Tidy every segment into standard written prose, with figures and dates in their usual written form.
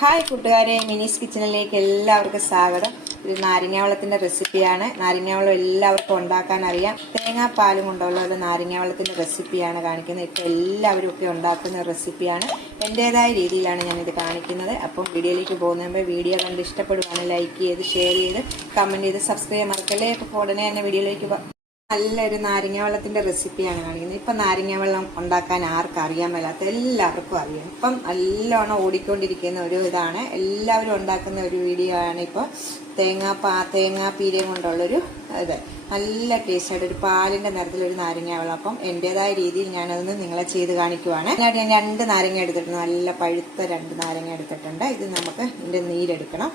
Hi കൂട്ടുകാരെ, മിനീസ് കിച്ചണിലേക്ക് എല്ലാവർക്കും സ്വാഗതം. ഇത് നാരങ്ങാവെള്ളത്തിന്റെ റെസിപ്പിയാണ്. നാരങ്ങാവെള്ളം എല്ലാവർക്കും ഉണ്ടാക്കാൻ അറിയാം. തേങ്ങാപ്പാലും കൊണ്ടുള്ള ഒരു നാരങ്ങാവെള്ളത്തിന്റെ റെസിപ്പിയാണ് കാണിക്കുന്നത്. ഇപ്പോൾ എല്ലാവരും ഒക്കെ ഉണ്ടാക്കുന്ന റെസിപ്പിയാണ്. എൻ്റെതായ രീതിയിലാണ് ഞാനിത് കാണിക്കുന്നത്. അപ്പം വീഡിയോയിലേക്ക് പോകുന്നതിന് വീഡിയോ കണ്ട് ഇഷ്ടപ്പെടുവാണെങ്കിൽ ലൈക്ക് ചെയ്ത്, ഷെയർ ചെയ്ത്, കമൻറ്റ് ചെയ്ത്, സബ്സ്ക്രൈബ് മറക്കല്ലേ. അപ്പോൾ ഉടനെ തന്നെ വീഡിയോയിലേക്ക് നല്ലൊരു നാരങ്ങ വെള്ളത്തിന്റെ റെസിപ്പിയാണ് കാണിക്കുന്നത്. ഇപ്പം നാരങ്ങ വെള്ളം ഉണ്ടാക്കാൻ ആർക്കും അറിയാൻ മേലാത്ത എല്ലാവർക്കും അറിയാം. ഇപ്പം നല്ലോണം ഓടിക്കൊണ്ടിരിക്കുന്ന ഒരു ഇതാണ്. എല്ലാവരും ഉണ്ടാക്കുന്ന ഒരു വീഡിയോ ആണ്. ഇപ്പോൾ തേങ്ങാപ്പീരയും കൊണ്ടുള്ളൊരു ഇത് നല്ല ടേസ്റ്റായിട്ട് ഒരു പാലിന്റെ നിറത്തിലൊരു നാരങ്ങ വെള്ളം. അപ്പം എൻ്റെതായ രീതിയിൽ ഞാനതൊന്ന് നിങ്ങളെ ചെയ്ത് കാണിക്കുവാണ്. ഞാൻ 2 നാരങ്ങ എടുത്തിട്ടുണ്ട്. നല്ല പഴുത്ത 2 നാരങ്ങ എടുത്തിട്ടുണ്ട്. ഇത് നമുക്ക് ഇതിന്റെ നീരെടുക്കണം.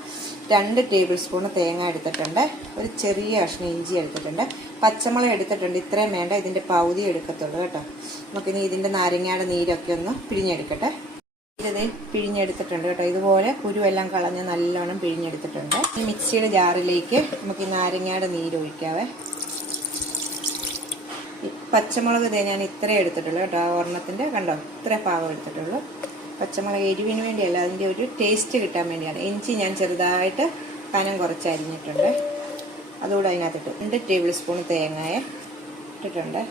2 ടേബിൾ സ്പൂൺ തേങ്ങ എടുത്തിട്ടുണ്ട്. ഒരു ചെറിയ കഷ്ണം ഇഞ്ചി എടുത്തിട്ടുണ്ട്. പച്ചമുളക് എടുത്തിട്ടുണ്ട്. ഇത്രയും വേണ്ട, ഇതിന്റെ പകുതി എടുക്കത്തുള്ളൂ കേട്ടോ. നമുക്കിനി ഇതിന്റെ നാരങ്ങയുടെ നീരൊക്കെ ഒന്ന് പിഴിഞ്ഞെടുക്കട്ടെ. ഇത് പിഴിഞ്ഞെടുത്തിട്ടുണ്ട് കേട്ടോ. ഇതുപോലെ കുരുവെല്ലാം കളഞ്ഞ് നല്ലോണം പിഴിഞ്ഞെടുത്തിട്ടുണ്ട്. ഈ മിക്സിയുടെ ജാറിലേക്ക് നമുക്ക് ഈ നാരങ്ങയുടെ നീര് ഒഴിക്കാവേ. പച്ചമുളക് ഞാൻ ഇത്രേ എടുത്തിട്ടുള്ളൂ കേട്ടോ. ആ ഒരെണ്ണത്തിന്റെ കണ്ടോ, ഇത്ര പാകം എടുത്തിട്ടുള്ളൂ. പച്ചമുളക് എരിവിന് വേണ്ടിയല്ല, അതിൻ്റെ ഒരു ടേസ്റ്റ് കിട്ടാൻ വേണ്ടിയാണ്. ഇഞ്ചി ഞാൻ ചെറുതായിട്ട് കനം കുറച്ച് അരിഞ്ഞിട്ടുണ്ട്. അതുകൂടെ അതിനകത്തിട്ട് 2 ടേബിൾ സ്പൂൺ തേങ്ങയെ ഇട്ടിട്ടുണ്ട്.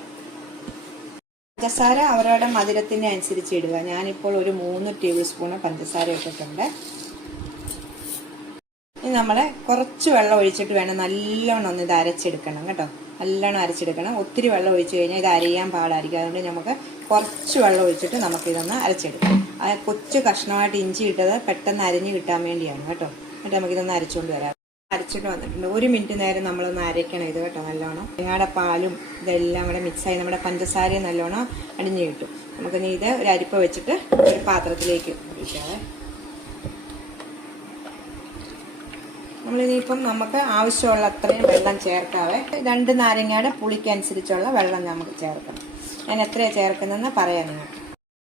പഞ്ചസാര അവരുടെ മധുരത്തിന് അനുസരിച്ച് ഇടുക. ഞാനിപ്പോൾ ഒരു 3 ടേബിൾ സ്പൂൺ പഞ്ചസാര ഇട്ടിട്ടുണ്ട്. ഇനി നമ്മൾ കുറച്ച് വെള്ളം ഒഴിച്ചിട്ട് വേണം നല്ലോണം ഒന്ന് ഇത് അരച്ചെടുക്കണം കേട്ടോ. നല്ലോണം അരച്ചെടുക്കണം. ഒത്തിരി വെള്ളം ഒഴിച്ചു കഴിഞ്ഞാൽ ഇത് അരയാൻ പാടായിരിക്കും. അതുകൊണ്ട് നമുക്ക് കുറച്ച് വെള്ളം ഒഴിച്ചിട്ട് നമുക്കിതൊന്ന് അരച്ചെടുക്കാം. ആ കൊച്ചു കഷ്ണമായിട്ട് ഇഞ്ചി ഇട്ടത് പെട്ടെന്ന് അരിഞ്ഞ് കിട്ടാൻ വേണ്ടിയാണ് കേട്ടോ. എന്നിട്ട് നമുക്കിതൊന്ന് അരച്ചുകൊണ്ട് വരാം. അരച്ചിട്ട് വന്നിട്ടുണ്ട്. 1 മിനിറ്റ് നേരം നമ്മളൊന്ന് അരയ്ക്കണം ഇത് കേട്ടോ. നല്ലോണം തേങ്ങയുടെ പാലും ഇതെല്ലാം കൂടെ മിക്സായി നമ്മുടെ പഞ്ചസാരയും നല്ലോണം അടിഞ്ഞു കിട്ടും. നമുക്കിനി ഇത് ഒരു അരിപ്പ വെച്ചിട്ട് ഒരു പാത്രത്തിലേക്ക് ഒഴിക്കാവേ. നമ്മളിനിയിപ്പം നമുക്ക് ആവശ്യമുള്ള അത്രയും വെള്ളം ചേർക്കാവേ. 2 നാരങ്ങയുടെ പുളിക്കനുസരിച്ചുള്ള വെള്ളം നമുക്ക് ചേർക്കണം. ഞാൻ എത്രയാണ് ചേർക്കുന്നതെന്ന് പറയാം നിങ്ങൾക്ക്.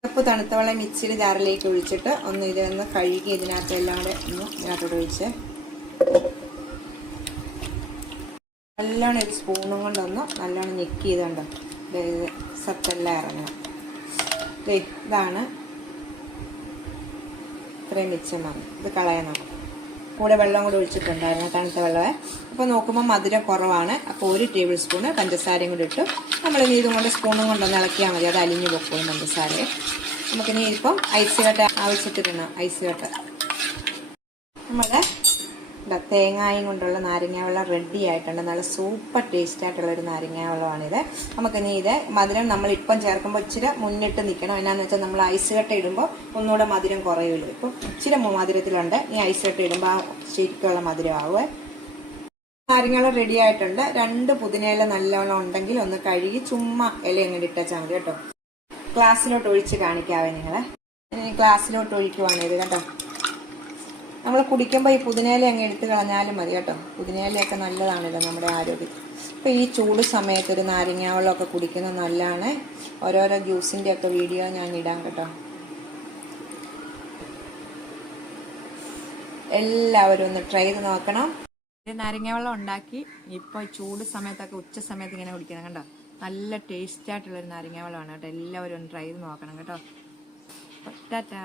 കപ്പ് തണുത്ത വെള്ളം മിക്സിയുടെ ജാറിലേക്ക് ഒഴിച്ചിട്ട് ഇതൊന്ന് കഴുകി ഇതിനകത്ത് എല്ലാം കൂടെ ഇതിനകത്തോട്ട് ഒഴിച്ച് നല്ലോണം ഒരു സ്പൂണും കൊണ്ടൊന്ന് നല്ലോണം ഞെക്കി ചെയ്തുണ്ടോ സത്തെല്ലാം ഇറങ്ങണം. ഇതാണ് ഇത്രയും മിച്ചമാണ്. ഇത് കളയാൻ നമുക്ക്. കൂടെ വെള്ളം കൂടെ ഒഴിച്ചിട്ടുണ്ടായിരുന്നു, തണുത്ത വെള്ളമേ. അപ്പോൾ നോക്കുമ്പോൾ മധുരം കുറവാണ്. അപ്പോൾ 1 ടേബിൾ സ്പൂണ് പഞ്ചസാരയും കൂടി ഇട്ടു. നമ്മളിനി ഇതും കൊണ്ട് സ്പൂണും കൊണ്ടൊന്ന് ഇളക്കിയാൽ മതി. അത് അലിഞ്ഞു പൊക്കോളും പഞ്ചസാരയെ. നമുക്കിനി ഇപ്പം ഐസ് കട്ട ആവശ്യത്തിനാണ്. ഐസ് കട്ട നമ്മുടെ തേങ്ങായും കൊണ്ടുള്ള നാരങ്ങ വെള്ളം റെഡി ആയിട്ടുണ്ട്. നല്ല സൂപ്പർ ടേസ്റ്റ് ആയിട്ടുള്ളൊരു നാരങ്ങ വെള്ളമാണിത്. നമുക്കിനി ഇത് മധുരം നമ്മളിപ്പം ചേർക്കുമ്പോൾ ഇച്ചിരി മുന്നിട്ട് നിൽക്കണം. എന്നാന്ന് വെച്ചാൽ നമ്മൾ ഐസ് കട്ട ഇടുമ്പോൾ ഒന്നുകൂടെ മധുരം കുറയുമല്ലോ. ഇപ്പം ഇച്ചിരി മധുരത്തിലുണ്ട്. ഈ ഐസ് കട്ട ഇടുമ്പോൾ ശരിക്കുള്ള മധുരമാവുമേ. നാരങ്ങ വെള്ളം റെഡി ആയിട്ടുണ്ട്. 2 പുതിനയില നല്ലോണം ഉണ്ടെങ്കിൽ ഒന്ന് കഴുകി ചുമ്മാ ഇല എങ്ങനെ ഇട്ടാൽ മതി കേട്ടോ. ഗ്ലാസ്സിലോട്ട് ഒഴിച്ച് കാണിക്കാവേ നിങ്ങളെ. ഗ്ലാസ്സിലോട്ട് ഒഴിക്കുവാണ് ഇത് കേട്ടോ. നമ്മൾ കുടിക്കുമ്പോൾ ഈ പുതിനയില അങ്ങ് എടുത്ത് കളഞ്ഞാലും മതി കേട്ടോ. പുതിനയിലയൊക്കെ നല്ലതാണല്ലോ നമ്മുടെ ആരോഗ്യത്തിൽ. അപ്പോൾ ഈ ചൂട് സമയത്ത് ഒരു നാരങ്ങ വെള്ളമൊക്കെ കുടിക്കുന്നത് നല്ലതാണ്. ഓരോരോ ജ്യൂസിൻ്റെ ഒക്കെ വീഡിയോ ഞാൻ ഇടാം കേട്ടോ. എല്ലാവരും ഒന്ന് ട്രൈ ചെയ്ത് നോക്കണം. നാരങ്ങ വെള്ളം ഉണ്ടാക്കി ഇപ്പോൾ ചൂട് സമയത്തൊക്കെ ഉച്ച സമയത്ത് ഇങ്ങനെ കുടിക്കണം കേട്ടോ. നല്ല ടേസ്റ്റ് ആയിട്ടുള്ളൊരു നാരങ്ങ വെള്ളമാണ് കേട്ടോ. എല്ലാവരും ഒന്ന് ട്രൈ ചെയ്ത് നോക്കണം കേട്ടോ. ടാറ്റാ.